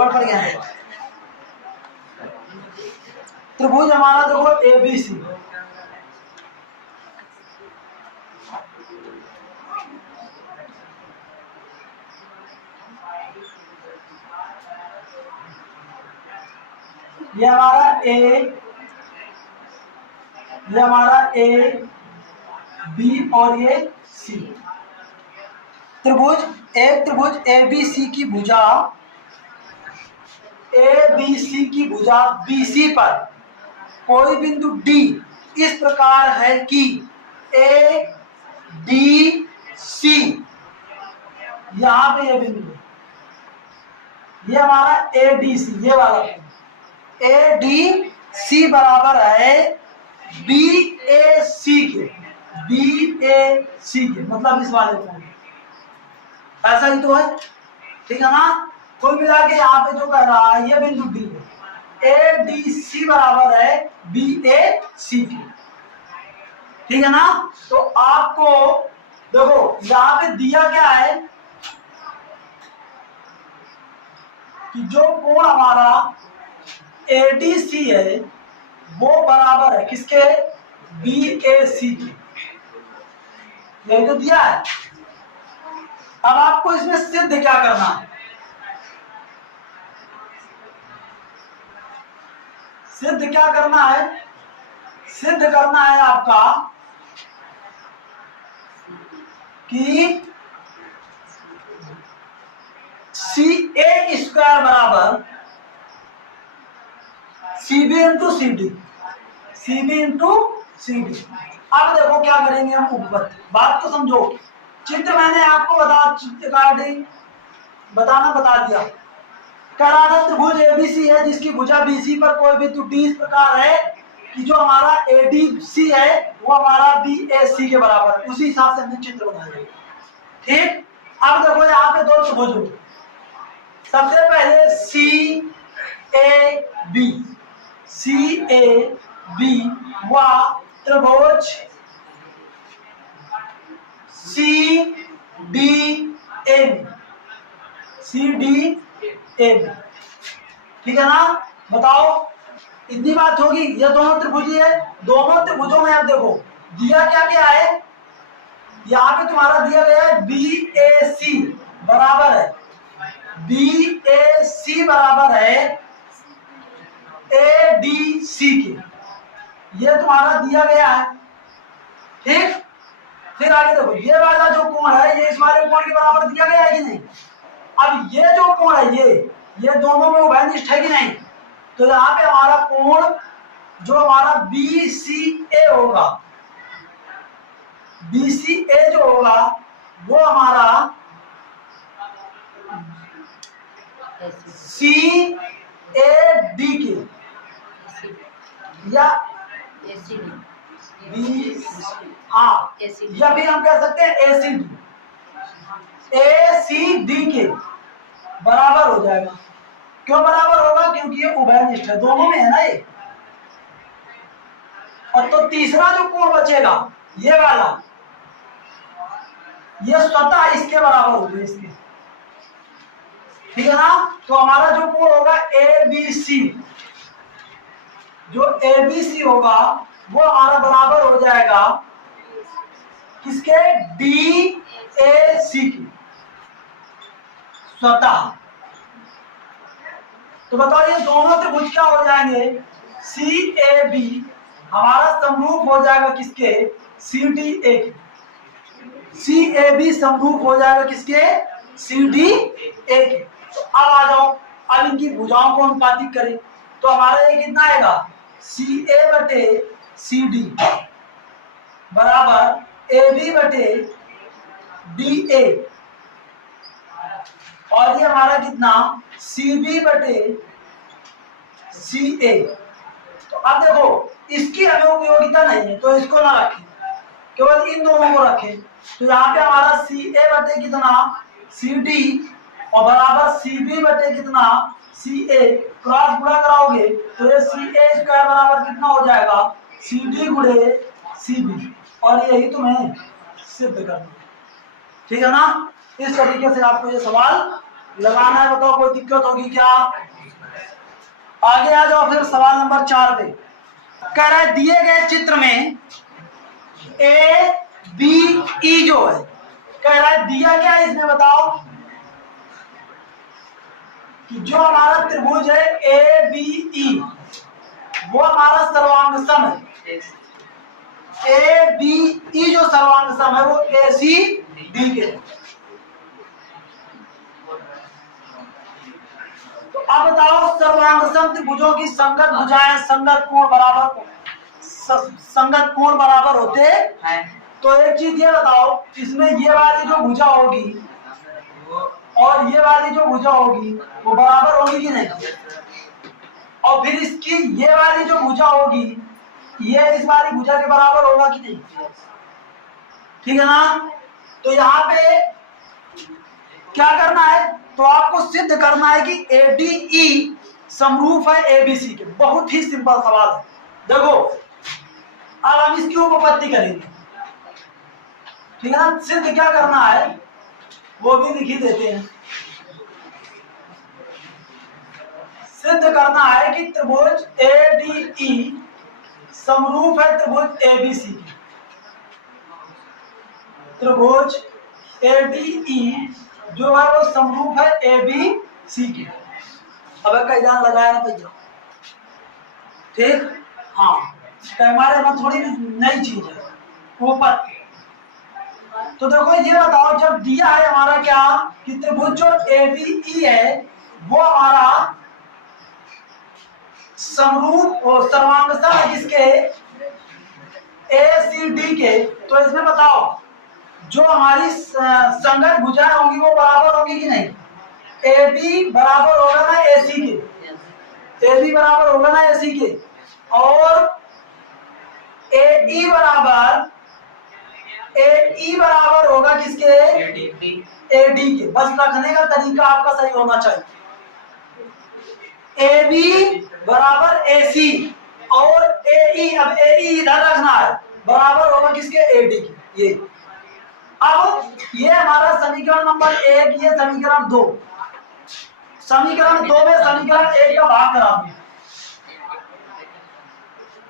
गड़बड़ पड़ गया है। त्रिभुज हमारा देखो ABC, ये हमारा A B और ये C। एक त्रिभुज ABC की भुजा BC पर कोई बिंदु D इस प्रकार है कि ADC, यहां पे ये बिंदु, ये हमारा ADC, ये वाला ADC बराबर है BAC के, मतलब इस वाले को, ऐसा ही तो है, ठीक है ना। कुल मिला के यहाँ पे जो कह रहा है ये बिंदु D है, ADC बराबर है BAC के, ठीक है ना। तो आपको देखो यहाँ पे दिया क्या है कि जो कोण हमारा ADC है वो बराबर है किसके, BAC के, यही तो दिया है। अब आपको इसमें सिद्ध क्या करना है, सिद्ध करना है आपका कि CA स्क्वायर बराबर CB इंटू CD। अब देखो क्या करेंगे हम ऊपर, बात तो समझो। चित्र मैंने आपको बता दिया। कह रहा था त्रिभुज ABC है जिसकी भुजा BC पर कोई बिंदु D इस प्रकार है कि जो हमारा ADC है वो हमारा BAC के बराबर है, उसी हिसाब से हमने चित्र बनाया, ठीक। अब देखो यहाँ पे दो त्रिभुज हो, सबसे पहले CAB व त्रिभुज CDN, ठीक है ना। बताओ इतनी बात होगी, ये दोनों त्रिभुज है, दोनों त्रिभुजों में अब देखो दिया क्या है, यहाँ पे तुम्हारा दिया गया है BAC बराबर है ADC के, ये तुम्हारा दिया गया है, ठीक। फिर आगे देखो ये वाला जो कोण है ये इस वाले कोण के बराबर दिया गया है कि नहीं। अब ये जो कोण है ये दोनों में उभयनिष्ठ है कि नहीं। तो यहाँ पे हमारा कोण जो हमारा BCA होगा, BCA जो होगा वो हमारा CAD के या या भी हम कह सकते हैं ACD के बराबर हो जाएगा। क्यों बराबर होगा, क्योंकि ये उभयनिष्ठ है, दोनों में है ना ये। और तो तीसरा जो कोण बचेगा ये वाला, ये स्वतः इसके बराबर होगा, इसके, ठीक है ना। तो हमारा जो कोण होगा ABC, जो ABC होगा वो हमारा बराबर हो जाएगा किसके, DAC की, स्वतः। तो बताओ ये दोनों त्रिभुज क्या हो जाएंगे, CAB हमारा समरूप हो जाएगा किसके, CDA के, CAB समरूप हो जाएगा किसके, CDA के। तो अब आ जाओ, अब इनकी भुजाओं को अनुपातिक करें तो हमारा ये कितना आएगा, CA बटे CD बराबर AB बटे DA, और ये हमारा कितना, CB बटे CA। तो अब देखो इसकी हमें उपयोगिता नहीं है तो इसको ना रखें, केवल इन दोनों को रखें। तो यहाँ पे हमारा CA बटे कितना, CD और बराबर CB बटे कितना, CA, क्रॉस गुणा कराओगे तो ये CA स्क्वायर बराबर कितना हो जाएगा, CD गुणे CB, और यही तुम्हें सिद्ध करना, ठीक है ना। इस तरीके से आपको ये सवाल लगाना है, बताओ कोई दिक्कत होगी क्या? आगे आ जाओ फिर सवाल नंबर 4 पे। कह रहा है दिए गए चित्र में ए बी ई जो है, कह रहा है दिया क्या है इसमें बताओ, कि जो हमारा त्रिभुज है ए बी ई वो हमारा सर्वांग सम है। ए बी ई जो सर्वांग सम है वो ए सी डी के। तो अब बताओ सर्वांग सम त्रिभुजों की संगत भुजाएं संगत कोण बराबर होते हैं। तो एक चीज ये बताओ, इसमें ये वाली जो भुजा होगी और ये वाली जो भुजा होगी वो बराबर होगी कि नहीं, और फिर इसकी ये वाली जो भुजा होगी ये इस वाली भुजा के बराबर होगा कि नहीं, ठीक है ना? तो यहाँ पे क्या करना है, तो आपको सिद्ध करना है कि ADE समरूप है ABC के। बहुत ही सिंपल सवाल है। देखो अब हम इसकी उपपत्ति करेंगे, ठीक है ना? सिद्ध क्या करना है वो भी लिख ही देते हैं। सिद्ध करना है कि त्रिभुज ADE समरूप है त्रिभुज ABC की। त्रिभुज ADE जो है वो समरूप है ABC की। अब कई जान लगाया ना तो ठीक, हाँ हमारे में थोड़ी नई चीज है उपपत्ति। तो देखो ये बताओ, जब दिया है हमारा क्या कि त्रिभुज जो ADE है वो हमारा समरूप और सर्वांगसम है किसके, ACD के। तो इसमें बताओ जो हमारी संगत भुजाएं होंगी वो बराबर होंगी कि नहीं, AB बराबर होगा ना AC के, AB बराबर होगा ना AC के, और AE बराबर होगा किसके, AD के। बस रखने का तरीका आपका सही होना चाहिए। AB बराबर AC और AE, अब AE इधर रखना है, बराबर होगा किसके, AD के। ये अब ये हमारा समीकरण नंबर 1, ये समीकरण 2। समीकरण 2 में समीकरण 1 का भाग करा दूं,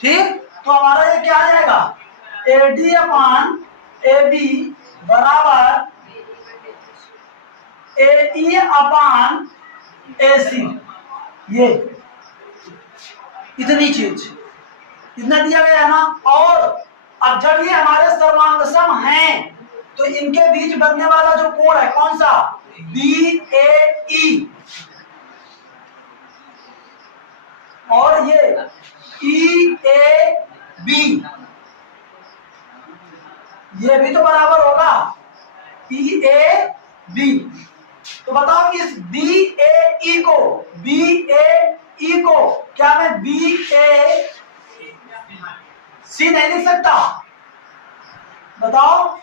ठीक? तो हमारा ये क्या आ जाएगा, AD अपान AB बराबर AE अपान AC। ये इतनी चीज, इतना दिया गया है ना। और अब जब ये हमारे सर्वांगसम हैं तो इनके बीच बनने वाला जो कोण है कौन सा, BAE, और ये EAB, ये भी तो बराबर होगा EAB। तो बताओ इस BAE को क्या मैं BAC नहीं लिख सकता, बताओ?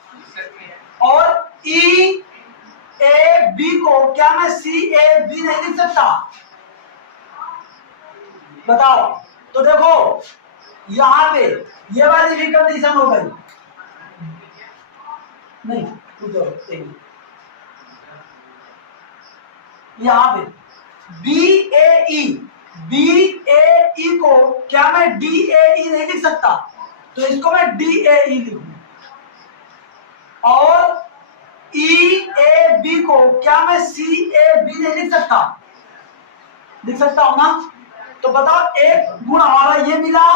और EAB को क्या मैं CAB नहीं लिख सकता, बताओ? तो देखो यहाँ पे ये वाली भी कंडीशन हो गई, नहीं यहाँ पे BAE को क्या मैं DAE नहीं लिख सकता, तो इसको मैं DAE लिखूं। और EAB को क्या मैं CAB नहीं लिख सकता, लिख सकता हूं ना? तो बताओ एक गुण हमारा ये मिला,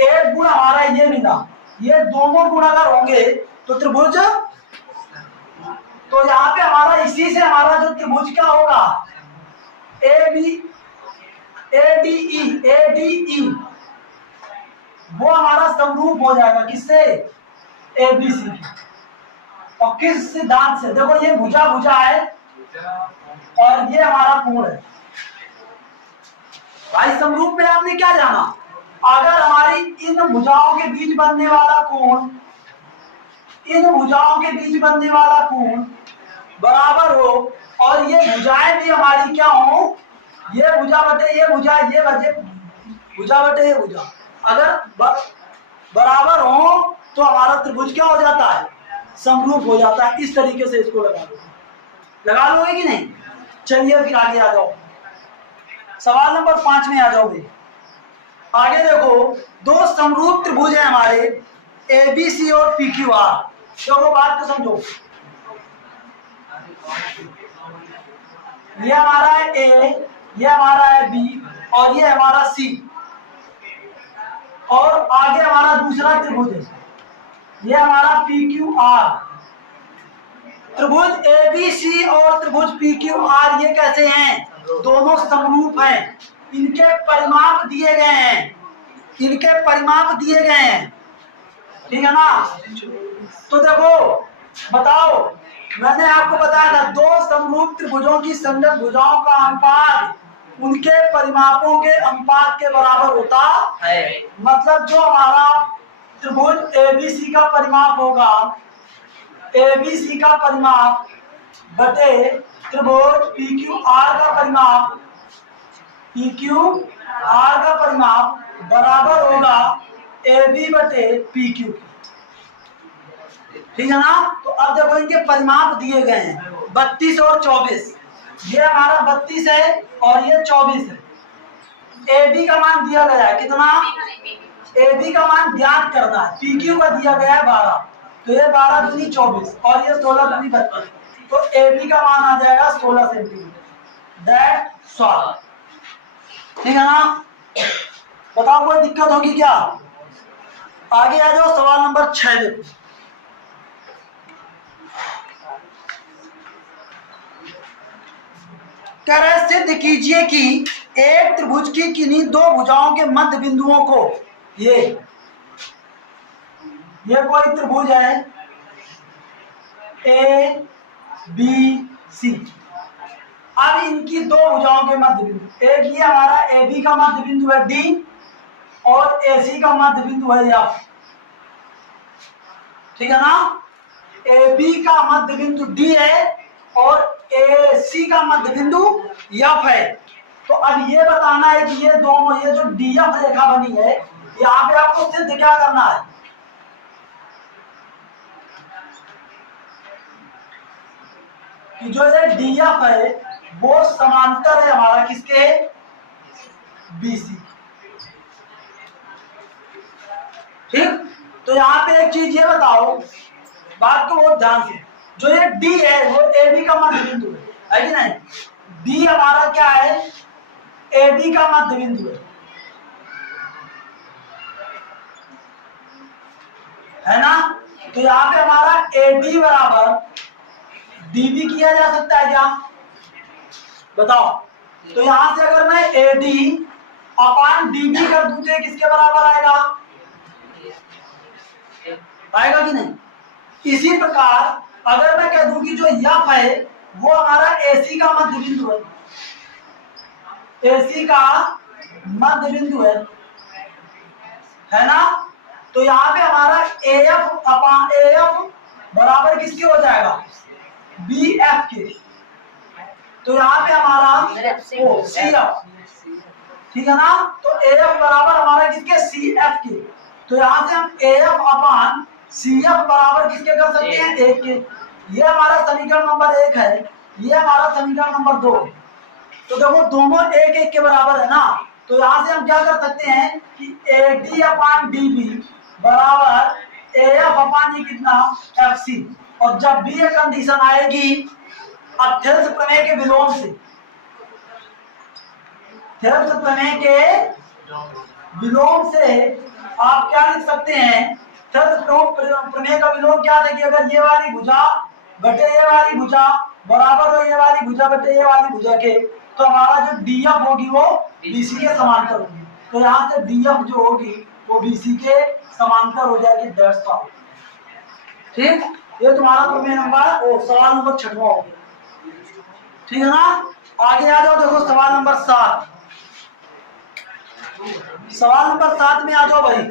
एक गुण हमारा ये मिला, ये दोनों गुण अगर होंगे तो त्रिभुज, तो यहाँ पे हमारा इसी से हमारा जो त्रिभुज क्या होगा, ADE वो हमारा समरूप हो जाएगा किससे, ABC की। और किस सिद्धांत से, देखो ये भुजा है और ये हमारा कोण है। भाई समरूप में आपने क्या जाना, अगर हमारी इन भुजाओं के बीच बनने वाला कोण, इन भुजाओं के बीच बनने वाला कोण बराबर हो और ये भुजाएं भी हमारी क्या हो, ये भुजा बटे ये भुजा, ये भुजा बटे ये भुजा अगर बराबर हो तो हमारा त्रिभुज क्या हो जाता है, समरूप हो जाता है। इस तरीके से इसको लगा लोगे कि नहीं? चलिए फिर आगे आ जाओ, सवाल नंबर 5 में आ जाओगे। आगे देखो, दो समरूप त्रिभुज है हमारे ABC और PQR। देखो बात को समझो, ये हमारा है A, ये हमारा है B और ये हमारा C, और आगे हमारा दूसरा त्रिभुज है, ये हमारा PQR। त्रिभुज ABC और त्रिभुज PQR ये कैसे हैं? दोनों समरूप हैं, इनके परिमाप दिए गए हैं, इनके परिमाप दिए गए हैं, ठीक है ना। तो देखो बताओ, मैंने आपको बताया था दो समरूप त्रिभुजों की संगत भुजाओं का अनुपात उनके परिमापों के अनुपात के बराबर होता है। मतलब जो हमारा त्रिभुज ABC का परिमाप होगा, ABC का परिमाप बटे त्रिभुज PQR का परिमाप, PQR का परिमाप बराबर होगा AB बटे PQ, ठीक है ना। तो अब देखो इनके परिमाप दिए गए हैं 32 और 24, ये हमारा 32 है और ये 24 है। AB का मान दिया गया है कितना? AB का मान ज्ञात करना है, PQ का दिया गया है 12, तो ये 12 दूनी 24 और ये 16 दूनी 32, तो AB का मान आ जाएगा 16 सेंटीमीटर। दैट्स ऑल, ठीक है ना। बताओ कोई दिक्कत होगी क्या? आगे आ जाओ, सवाल नंबर 6 देखो। कह रहे सिद्ध कीजिए कि एक त्रिभुज की किन्हीं दो भुजाओं के मध्य बिंदुओं को, ये कोई त्रिभुज है A B C, अब इनकी दो भुजाओं के मध्य बिंदु, एक ये हमारा AB का मध्य बिंदु है D और AC का मध्य बिंदु है F, ठीक है ना। AB का मध्य बिंदु D है और AC का मध्य बिंदु F है। तो अब ये बताना है कि ये दोनों, ये जो DF रेखा बनी है, यहाँ पे आपको सिद्ध क्या करना है? कि जो ये DF है वो समांतर है हमारा किसके? BC, ठीक। तो यहाँ पे एक चीज ये बताओ, बात को बहुत ध्यान से, जो ये D है वो AB का मध्य बिंदु है कि नहीं? D हमारा क्या है? AB का मध्य बिंदु है ना। तो यहाँ पे हमारा AD बराबर DB किया जा सकता है क्या? बताओ। तो यहां से अगर मैं AD अपान DB कर दूं तो किसके बराबर आएगा? आएगा कि नहीं? इसी प्रकार अगर मैं कह दूं कि जो F है वो हमारा AC का मध्य बिंदु है, AC का मध्य बिंदु है ना। तो यहाँ पे हमारा AF अपान AF बराबर किसके हो जाएगा? BF के। तो यहाँ पे हमारा CF, ठीक है ना। तो AF बराबर हमारा किसके? CF के। तो यहाँ से हम AF अपान CF बराबर किसके कर सकते हैं? 1 के। ये हमारा समीकरण नंबर 1 है, ये हमारा समीकरण नंबर 2 है। तो देखो दोनों 1 1 के बराबर है ना। तो यहाँ से हम क्या कर सकते हैं कि AD अपान DB बराबर AF अपान ये कितना? FC। और जब भी ये कंडीशन आएगी थेल्स प्रमेय के विलोम से, थेल्स प्रमेय के विलोम से आप क्या लिख सकते हैं? थेल्स प्रमेय का विलोम क्या था कि अगर ये वाली भुजा बटे ये वाली भुजा बराबर हो ये वाली भुजा बटे ये वाली भुजा के, तो हमारा जो DF होगी वो BC के समांतर होगी। तो यहाँ से DF जो होगी वो BC के समांतर हो जाएगी। दैट्स ऑल, ठीक। ये तुम्हारा प्रमेय नंबर सवाल नंबर 6 हो गया, ठीक है ना। आगे आ जाओ, देखो सवाल नंबर 7, सवाल नंबर 7 में आ जाओ भाई।